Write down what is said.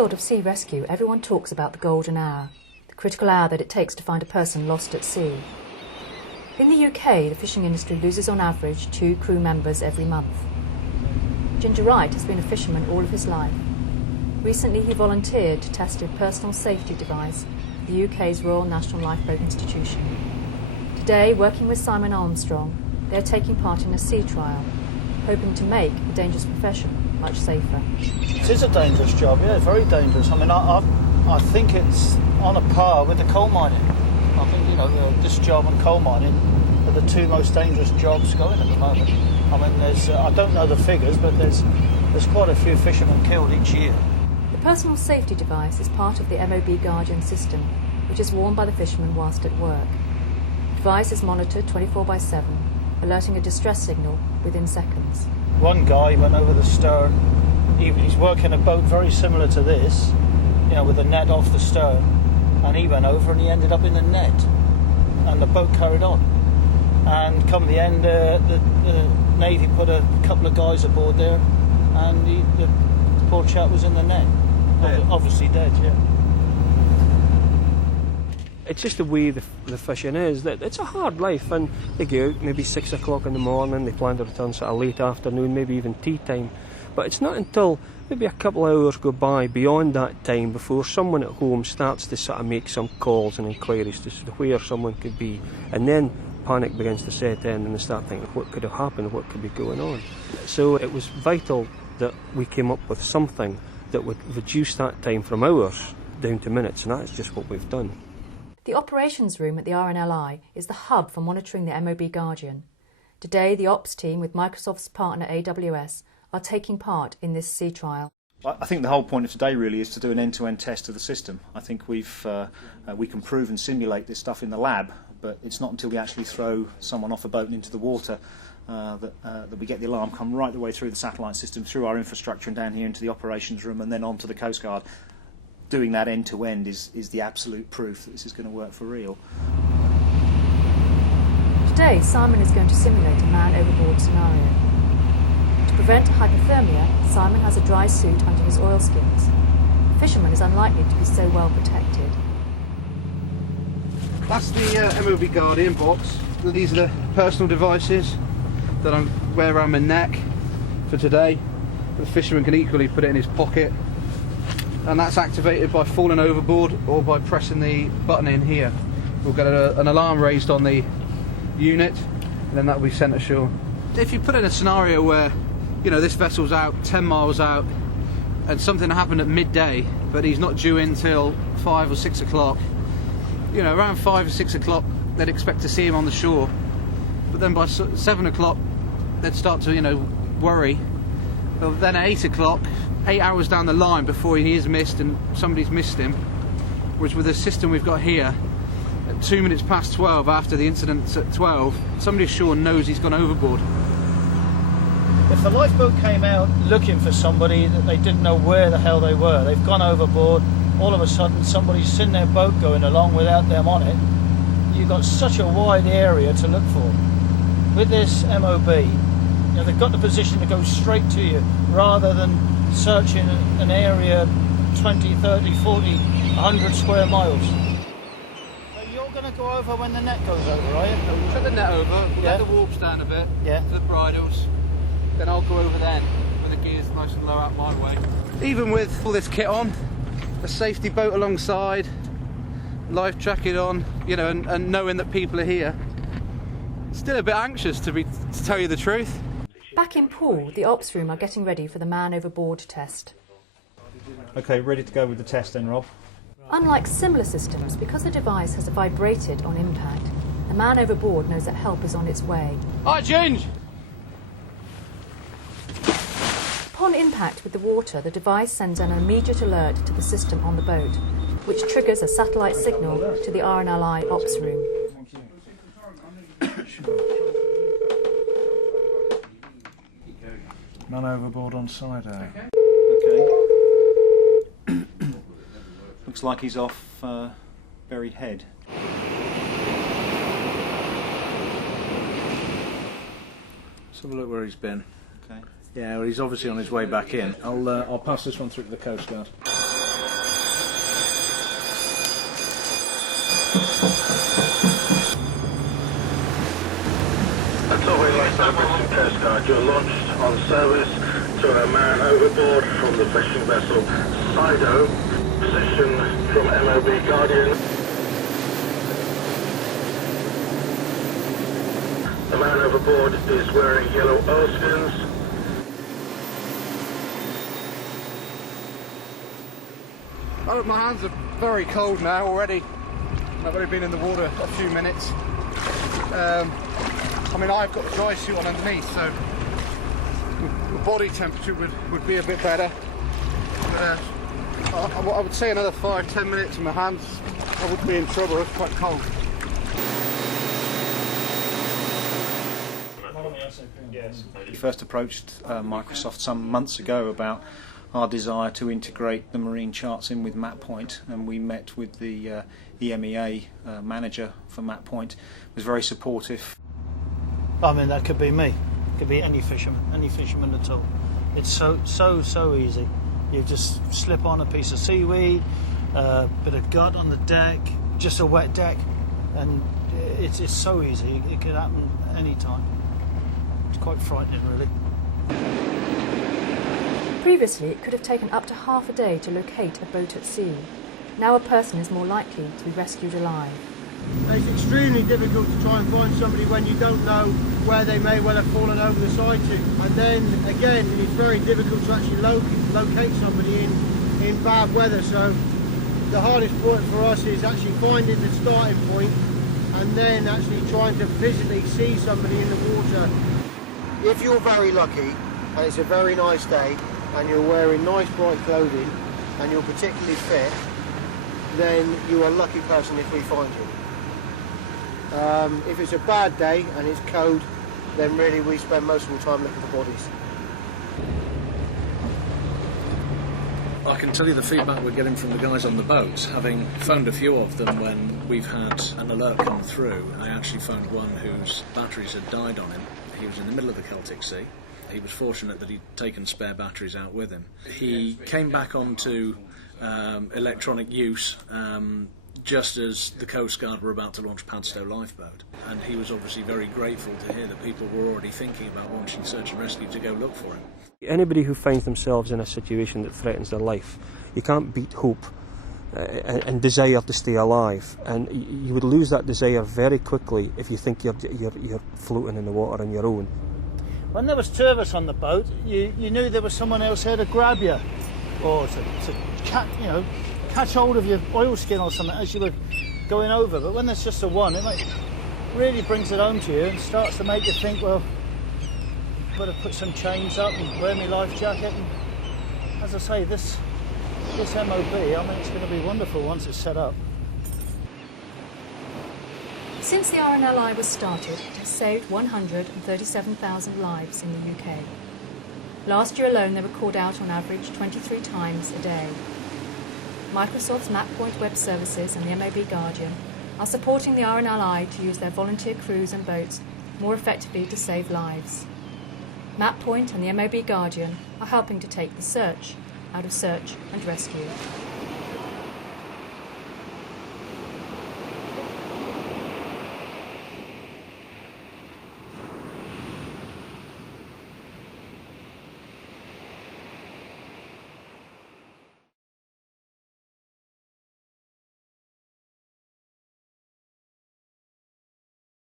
world of sea rescue, everyone talks about the golden hour, the critical hour that it takes to find a person lost at sea. In the UK, the fishing industry loses on average 2 crew members every month. Ginger Wright has been a fisherman all of his life. Recently, he volunteered to test a personal safety device at the UK's Royal National Lifeboat Institution. Today, working with Simon Armstrong, they are taking part in a sea trial, hoping to make a dangerous profession much safer. It is a dangerous job, yeah, very dangerous. I mean, I think it's on a par with the coal mining. I think, you know, this job and coal mining are the 2 most dangerous jobs going at the moment. I mean, there's, I don't know the figures, but there's quite a few fishermen killed each year. The personal safety device is part of the MOB Guardian system, which is worn by the fishermen whilst at work. The device is monitored 24/7, alerting a distress signal within seconds. One guy went over the stern. He's working a boat very similar to this, you know, with the net off the stern, and he went over and he ended up in the net, and the boat carried on. And come the end, the Navy put a couple of guys aboard there, and the poor chap was in the net, obviously dead. Yeah. It's just the way the fishing is, that it's a hard life, and they go out maybe 6 o'clock in the morning, they plan to return sort of late afternoon, maybe even tea time. But it's not until maybe a couple of hours go by beyond that time before someone at home starts to sort of make some calls and inquiries to where someone could be, and then panic begins to set in and they start thinking what could have happened, what could be going on. So it was vital that we came up with something that would reduce that time from hours down to minutes, and that's just what we've done. The operations room at the RNLI is the hub for monitoring the MOB Guardian. Today, the ops team with Microsoft's partner AWS are taking part in this sea trial. I think the whole point of today really is to do an end-to-end test of the system. I think we can prove and simulate this stuff in the lab, but it's not until we actually throw someone off a boat and into the water that we get the alarm come right the way through the satellite system, through our infrastructure and down here into the operations room and then onto the Coast Guard. Doing that end-to-end is the absolute proof that this is going to work for real. Today, Simon is going to simulate a man overboard scenario. To prevent hypothermia, Simon has a dry suit under his oilskins. The fisherman is unlikely to be so well protected. That's the MOB Guardian box. These are the personal devices that I wear around my neck for today. The fisherman can equally put it in his pocket. And that's activated by falling overboard or by pressing the button in here. We'll get an alarm raised on the unit, and then that will be sent ashore. If you put in a scenario where, you know, this vessel's out 10 miles out and something happened at midday, but he's not due in till 5 or 6 o'clock, you know, around 5 or 6 o'clock they'd expect to see him on the shore, but then by 7 o'clock they'd start to, you know, worry. But then at 8 o'clock, 8 hours down the line before he is missed and somebody's missed him, whereas with the system we've got here, at 2 minutes past 12 after the incident's at 12, somebody ashore knows he's gone overboard. If the lifeboat came out looking for somebody that they didn't know where the hell they were, they've gone overboard, all of a sudden somebody's seen their boat going along without them on it, you've got such a wide area to look for. With this MOB, you know, they've got the position to go straight to you rather than searching an area 20, 30, 40, 100 square miles. So you're going to go over when the net goes over, are you? We'll put the net over, we'll let the warps down a bit, to the bridles, then I'll go over then when the gear's nice and low out my way. Even with all this kit on, a safety boat alongside, life jacket on, you know, and knowing that people are here, still a bit anxious to tell you the truth. Back in Poole, the ops room are getting ready for the man overboard test. Okay, ready to go with the test then, Rob? Unlike similar systems, because the device has vibrated on impact, the man overboard knows that help is on its way. Hi, Ginge! Upon impact with the water, the device sends an immediate alert to the system on the boat, which triggers a satellite signal to the RNLI ops room. None overboard on side, Okay. Looks like he's off Berry Head. Let's have a look where he's been. Okay. Yeah, well, he's obviously on his way back in. I'll pass this one through to the Coast Guard. That's all we'd like to have, Coast Guard. You're launched on service to a man overboard from the fishing vessel Sido. Position from MOB Guardian. The man overboard is wearing yellow oilskins. Oh, my hands are very cold now already. I've only been in the water a few minutes. I mean, I've got the dry suit on underneath, so the body temperature would be a bit better. I would say another 5-10 minutes and my hands, I would be in trouble. It's quite cold. We first approached Microsoft some months ago about our desire to integrate the marine charts in with MapPoint, and we met with the EMEA manager for MapPoint. Was very supportive. I mean, that could be me. It could be any fisherman at all. It's so easy. You just slip on a piece of seaweed, a bit of gut on the deck, just a wet deck, and it's so easy. It could happen any time. It's quite frightening, really. Previously, it could have taken up to half a day to locate a boat at sea. Now a person is more likely to be rescued alive. It's extremely difficult to try and find somebody when you don't know where they may well have fallen over the side to. And then again, it's very difficult to actually locate somebody in bad weather. So the hardest point for us is actually finding the starting point and then actually trying to physically see somebody in the water. If you're very lucky and it's a very nice day and you're wearing nice bright clothing and you're particularly fit, then you're a lucky person if we find you. If it's a bad day and it's cold, then really we spend most of the time looking for bodies. I can tell you the feedback we're getting from the guys on the boats, having phoned a few of them when we've had an alert come through. I actually phoned one whose batteries had died on him. He was in the middle of the Celtic Sea. He was fortunate that he'd taken spare batteries out with him. He came back onto electronic use just as the Coast Guard were about to launch Padstow Lifeboat, and he was obviously very grateful to hear that people were already thinking about launching search and rescue to go look for him. Anybody who finds themselves in a situation that threatens their life, you can't beat hope and desire to stay alive, and you would lose that desire very quickly if you think you're floating in the water on your own. When there was two of us on the boat, you knew there was someone else there to grab you, or to catch hold of your oilskin or something as you were going over. But when there's just the one, it really brings it home to you and starts to make you think, well, I've got to put some chains up and wear my life jacket. And as I say, this MOB, I mean, it's going to be wonderful once it's set up. Since the RNLI was started, it has saved 137,000 lives in the UK. Last year alone, they were called out on average 23 times a day. Microsoft's MapPoint web services and the MOB Guardian are supporting the RNLI to use their volunteer crews and boats more effectively to save lives. MapPoint and the MOB Guardian are helping to take the search out of search and rescue.